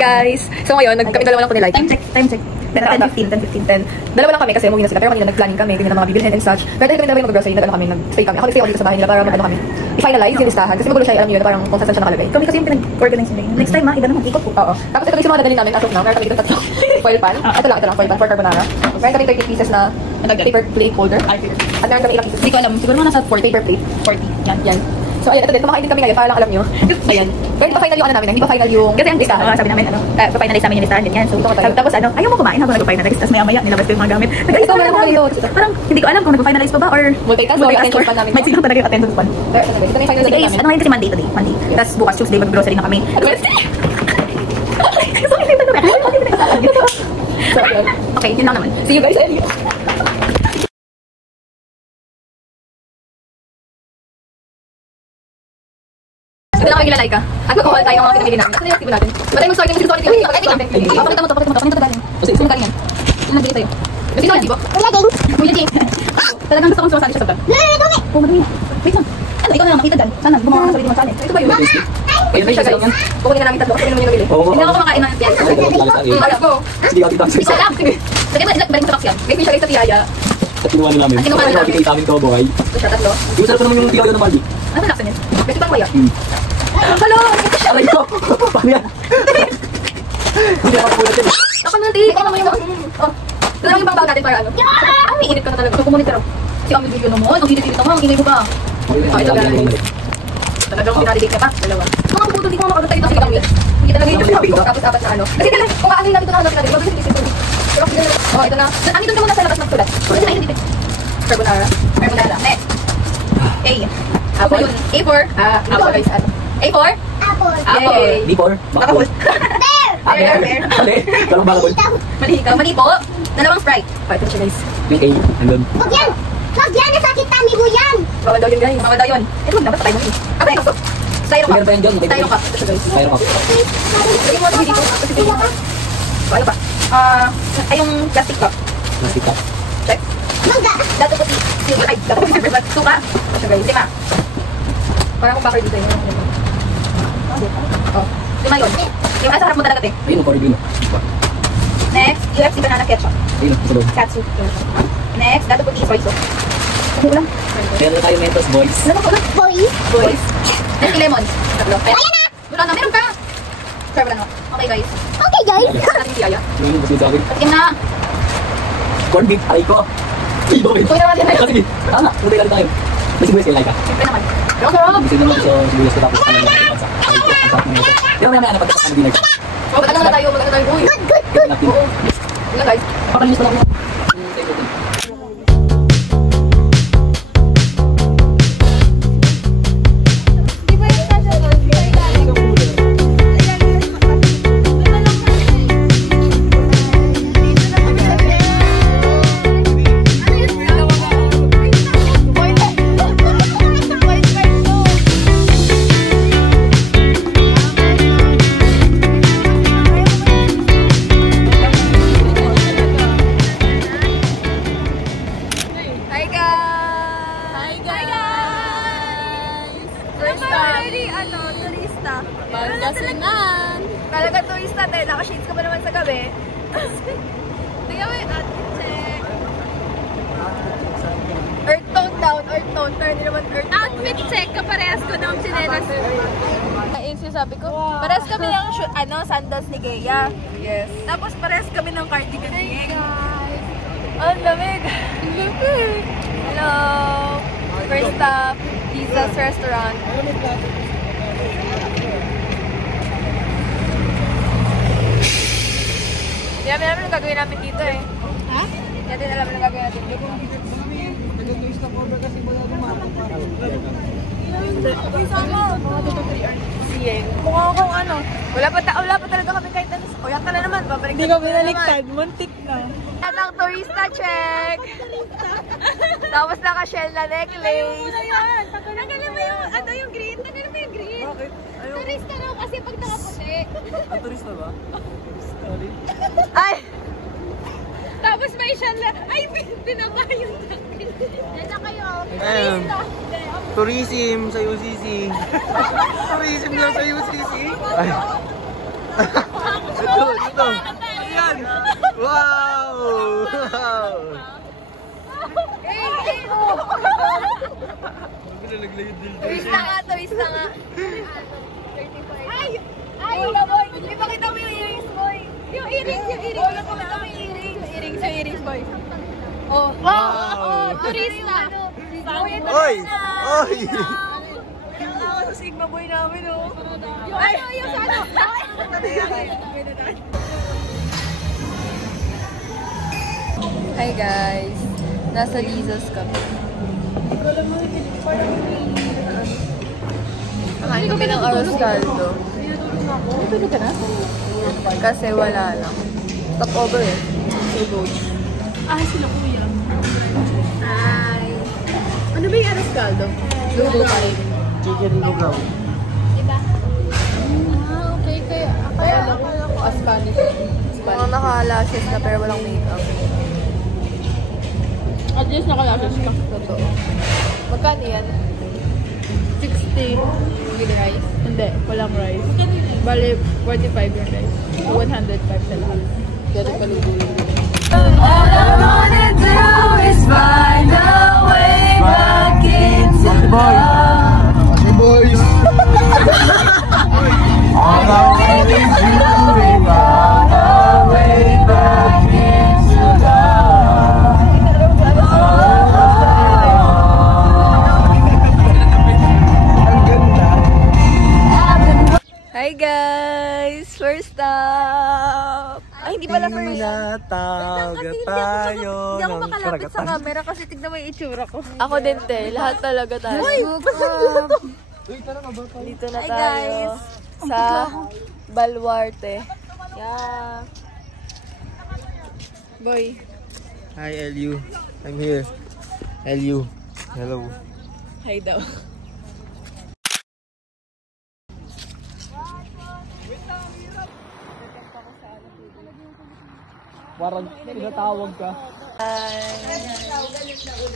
guys! So ngayon, kami dalawa lang po ni Laika. Time check. 10:15. Dalawa lang kami kasi umuwi na sila. Pero kanina nag-planning kami, ganyan ang mga bibilhin and such. Pero dahil kami dalawa yung mag-grocery, nag-stay kami. Ako nag-stay ako dito sa bahay nila para mag-ano kami. I-finalize yung listahan. Kasi magulo siya, alam niyo yun, parang kung saan siya nakalagay. Kami kasi yung pinag-organize nila. Next time iba naman, ikot po. Oo. Tapos ito yung mga dadali namin as of now. Meron kami dito tatlo. Foil pan. Ito lang, foil pan for carbonara. Meron kami 30 pieces na paper plate holder. At meron kami ilang pieces. Hindi ko alam, siguro mga nasa 40. Paper plate. 40. Yan. So ayan, ito din, kumakain din kami ngayon para lang alam nyo. Ayan. Pero hindi pa final yung ano namin, hindi pa final yung kasi ang listahan. Sabi namin, pa-finalize namin yung listahan, ganyan. So, tapos ayaw mo kumain habang nag-finalize. Tapos maya-maya, nilabas ko yung mga gamit. Ito, meron ko dito. Parang, hindi ko alam kung nag-finalize pa ba or multitask attention pa namin. May silang talaga yung attendance pa. Pero ito yung final sige, ano ngayon kasi Monday today? Monday. Tapos bukas Tuesday, mag-grocery na kami. Okay, yun lang naman. See you guys. Ito na kami Laika. At magkukuha tayo ng mga pinamili namin. Kasi yung active natin. Ba't tayo mag-start yung gusto ko natin? Pakita mo to. Kanina to galing. Kasi sino galing yan? Sino nagbili tayo? Kasi ito nag-dibo? Kuya James. Talagang gusto kong sumasali siya sa vlog. Madumi. Wait lang. Ano, ikaw na lang makita dyan. Sana, gumawa ka sa video masali. Ito ba yun? Ayun siya guys. Kukunin na namin tatlo kasi naman yung nabili. Hindi ako kumakain ng yan. Let's go. Sige, ako dito. Isa lang. Sige. Sige, balik mo sa box yan. May fish guys sa tiyaya. At kinuha nila namin. At kinuha nila namin. Kita namin to, boy. Ito siya, tatlo. Yung sarap naman yung tiyaw ng Maldi. Ano laksan yan? Kasi pang maya. Hello! Aray ko! Paano yan? Hindi ako pulat yun. Ako nanti! Ikaw naman yung... Oh. Ito lang yung pang natin para ano. Ah, may init ka na talaga. So, kumunit ka raw. Kasi ang video naman. Ang init naman. Ang inay mo pa. Oh, ito guys. Talagang pinalidate ka pa. Dalawa. Mga puto, di ko makagatay ito sa kami. Hindi talaga yung tapos apat na ano. Kasi talaga, kung aanin namin ito na hanap natin, mabilis yung isip. Pero kasi talaga, oh, ito na. Ano doon ka muna sa labas magsulat? Kasi na init. Carbonara. Next. A. Apple. A for? Apple guys. A4? Apple. Yay! B for? Bakapul. Bear. Bear. Mali. Kalong bakapul. Mali ikaw. Mali po. Dalawang Sprite. Oh, ito siya guys. Yung A. Andun. Huwag yan. Huwag yan. Nasakit tummy mo yan. Bawal daw yun guys. Bawal daw yun. Ito dapat patay mo yun. Okay, ito. Styro cup. Meron pa yan dyan. Styro cup. Ito siya guys. Styro cup. Lagyan mo ito dito. Kasi dito. So, ano pa? Ay yung plastic cup. Plastic cup. Check. Mangga. Dato puti. Ay, dato puti. Suka. Ito siya guys. 5. Parang kung bakit dito yun. Oh, 5 yun. Yung nasa harap mo talaga, te. Ayun, for green. Next, UFC banana ketchup. Ayun, sa loob. Katsu. Next, dato puti soy sauce. Ano ulam? Meron na tayo Mentos, boys. Ano ba ulam? Boys. Next, lemon. Tatlo. Ayan na. Wala na, meron pa. Sure, wala na. Okay, guys. Okay, guys. Natin si Aya. Ayun, gusto sa akin. Patikin na. Corn beef, aray ko. Ay, bakit? Kuya naman yan. Sige, tama. Mutay ka rin tayo. May sibuyas kayo, Laika. Siyempre naman. Pero ang sarap. Gusto naman sa sibuyas ko tapos ano yung pagsa. Aray ko, ang sarap ng ito. Pero may ano pagkakasama ano dinag. Oh, mag-ano na tayo. Mag-ano tayo. Uy. Good. Oo. Ilan guys? Papalinis pa lang ako. Talaga turista tayo. Naka-shades ka ba naman sa gabi? Tingnan mo yung outfit check. Earth tone down, earth tone. Pero hindi naman earth tone. Outfit check. Kaparehas ko ng chinelas. Ayun sabi ko. Parehas kami ng sandals ni Gea. Yes. Tapos parehas kami ng cardigan ni Gea. Ang lamig. Hello. First stop, Liza's Restaurant. Hindi namin alam ang gagawin namin dito eh. Ha? Hindi natin alam ang gagawin natin dito. Siyeng. Mukha akong ano. Wala pa talaga kami kahit ano. O yan ka na naman. Hindi ka binaliktad. Muntik na. At ang turista check. Tapos naka-shell na necklace. Tagalin mo yung, ano yung green? Tagalin mo yung green. Bakit? Turista raw kasi pag nakaputi. Ang turista ba? Sorry. Ay! Tapos may siya na, ay, binaba yung takil. Ito kayo, turista. Tourism sa UCC. Tourism lang sa UCC. Ay. Ito. Ayan. Wow! Wow! Twist na nga, twist na nga. Ay! Ay! Boy! Ipakita mo yung earrings, boy. Yung earrings, yung earrings. Wala ko yung earrings. Yung earrings, boy. Oh. Oh! Turista. Oy! Oy! Sa Sigma boy namin, oh. Ay! Yung sa ano? Hi guys, nasa Liza's kami. Kakain kami ng arroz caldo. Natulog ka na? Kasi wala lang. Stop over eh. So good. Ah, sila kuya. Hi! Ano ba yung arroz caldo? Luto pa rin. Chicken lugaw. Okay, kaya akala ko Spanish. Mga naka-lashes na pero walang makeup. At least nakalashes ka. Totoo. Magkano yan? 60. With rice? Hindi, walang rice. Bale, 45 yung rice. So, 105 sa lahat. Ganun kalubulong. All I wanna do is find a way back into love. Hey boys! All I wanna do is find a way back into love. Hi guys! First stop! Ay, hindi pala first. Tinatawag tayo. Hindi ako makalapit sa camera kasi tignan mo yung itsura ko. Ako din, te. Lahat talaga tayo. Dito na tayo. Sa Baluarte. Yeah. Boy. Hi, LU. I'm here. LU. Hello. Hi daw. Parang tinatawag ka.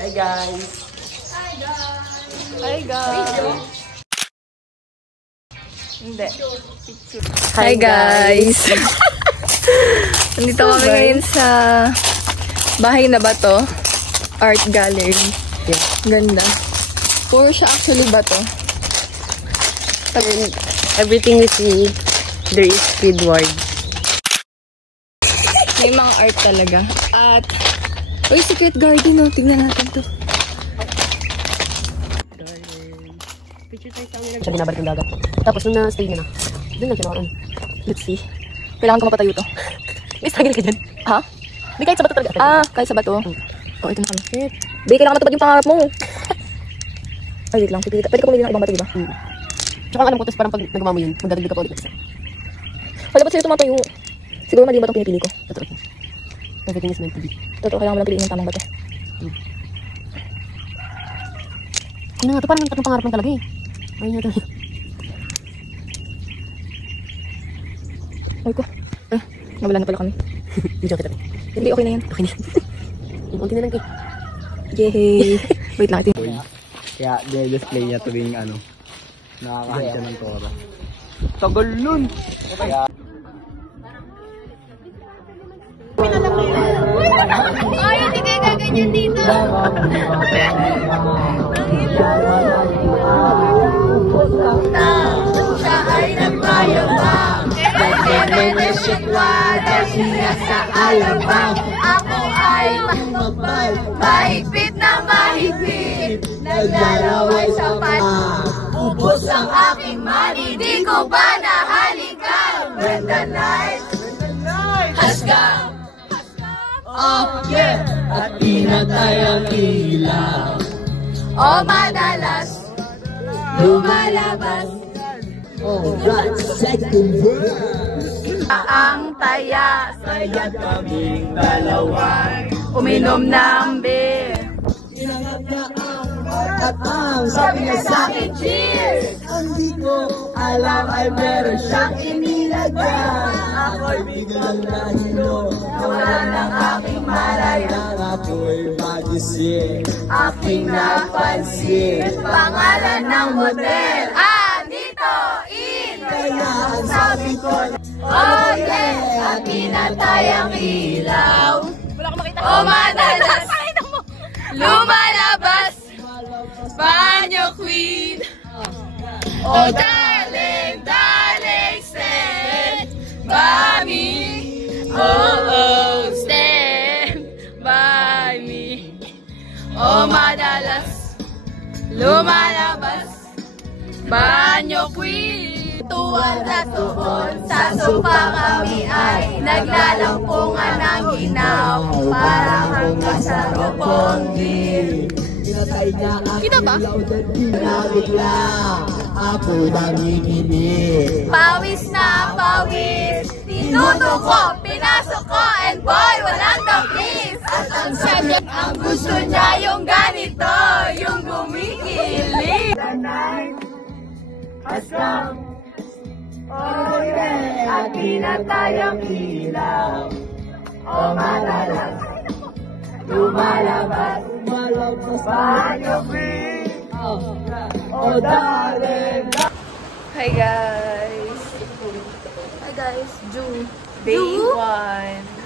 Hey guys! Hi guys! Hindi. Hi guys! Nandito kami ngayon sa bahay na bato. Art gallery. Ganda. Puro siya actually bato. Everything we see, there is Squidward. May mga art talaga. At, uy, secret garden, oh. Tingnan natin to. Siya binabalik ng dagat. Tapos nung na-stay niya na, doon lang siya nakaan. Let's see. Kailangan ko mapatayo to. May struggle ka dyan. Ha? Hindi kahit sa bato talaga. Ah, kahit sa bato. Oh, ito na kami. Babe, kailangan matupad yung pangarap mo. Ay, wait lang. Pwede ka pumili ng ibang bato, diba? Tsaka ang alam ko, tapos parang pag nagawa mo yun, magdadagdag ka pa ulit. Wala ba't sila tumatayo? Siguro mali yung batong pinipili ko. Totoo. Everything is meant to be. Totoo, kailangan mo lang piliin yung tamang bato. Ano nga to, parang tatlong pangarap lang talaga eh. Ayun nga to. Ay ko. Nawala na pala kami. Medyo kita. Hindi, okay na yan. Okay na. Unti na lang kayo. Yay! Wait lang, ito yung... Kaya display niya tuwing ano, nakakahan siya ng toro. Tagal nun! Kaya... Ay, hindi kayo gaganyan dito. Siya ay nagpayabang. Nagsikwada siya sa alabang. Ako ay mahigpit na mahigpit. Naglalaway sa ubos ang aking money. Di ko ba nahalikan? When the night has come. Yeah, at pinatay ang ilaw. O madalas lumalabas. Oh, that's second verse. Ang taya, Kaya kaming dalawa. uminom ng beer. At ang sabi niya sa akin, Cheers! hindi ko alam ay meron siyang inilagay. Ako'y biglang nahilo. Wala ng aking malay. Nang ako'y magising. Aking napansin. Pangalan ng hotel. Andito in kaya ang sabi ko, oh yeah, akin na tayong ilaw. O madalas lumalabas banyo queen. Oh darling, darling, stand by me. Oh, stand by me. Oh madalas lumalabas banyo queen. Tuwal na tuon sa sopa kami ay naglalampungan ng ginaw para hanggang sa Roppongi. Kita ba? Nabigla ako nanginginig. Pawis na pawis, tinuto ko, pinasok ko, and boy, walang tapis. At ang sadyang ang gusto niya yung ganito, yung gumikilig. Has come. Oh yeah, akin na tayong ilaw. Oh madalas lumalabas banyo queen. Oh darling. Hi guys. Hi guys, Ju. Day 1.